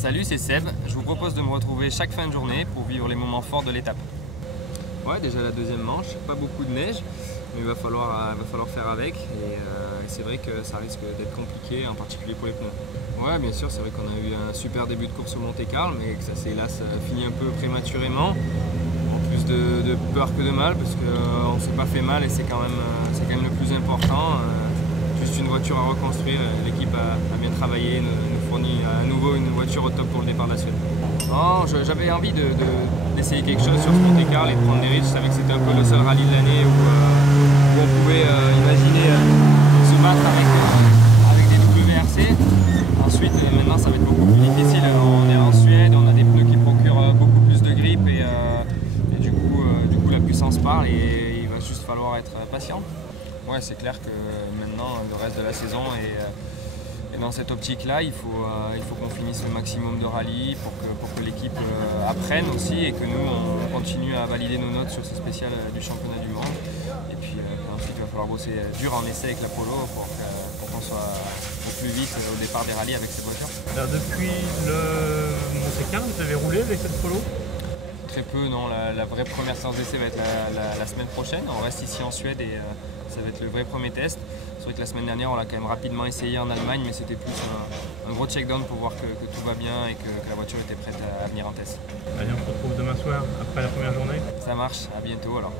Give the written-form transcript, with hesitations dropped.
Salut, c'est Seb. Je vous propose de me retrouver chaque fin de journée pour vivre les moments forts de l'étape. Ouais, déjà la deuxième manche, pas beaucoup de neige, mais il va falloir faire avec. Et c'est vrai que ça risque d'être compliqué, en particulier pour les pneus. Ouais, bien sûr, c'est vrai qu'on a eu un super début de course au Monte-Carlo, mais que ça s'est hélas fini un peu prématurément. En plus de peur que de mal, parce qu'on ne s'est pas fait mal et c'est quand même le plus important. Juste une voiture à reconstruire, l'équipe a bien travaillé, nous fournit à nouveau une voiture au top pour le départ de la Suède. J'avais envie d'essayer quelque chose sur ce Monte-Carlo et de prendre des risques. Je savais que c'était un peu le seul rallye de l'année où on pouvait imaginer se battre avec des WRC. Ensuite, maintenant ça va être beaucoup plus difficile. On est en Suède, on a des pneus qui procurent beaucoup plus de grippe et du coup la puissance parle et il va juste falloir être patient. Ouais, c'est clair que maintenant le reste de la saison est dans cette optique-là. Il faut qu'on finisse le maximum de rallyes pour que l'équipe apprenne aussi et que nous on continue à valider nos notes sur ce spécial du championnat du monde. Et puis ensuite il va falloir bosser dur en essai avec l'Apollo pour qu'on soit au plus vite au départ des rallyes avec cette voiture. Alors depuis le Monte-Carlo, vous avez roulé avec cette Polo? Très peu, non. La vraie première séance d'essai va être la semaine prochaine. On reste ici en Suède et ça va être le vrai premier test. C'est vrai que la semaine dernière, on l'a quand même rapidement essayé en Allemagne, mais c'était plus un gros check-down pour voir que tout va bien et que la voiture était prête à venir en test. Allez, on se retrouve demain soir, après la première journée. Ça marche, à bientôt alors.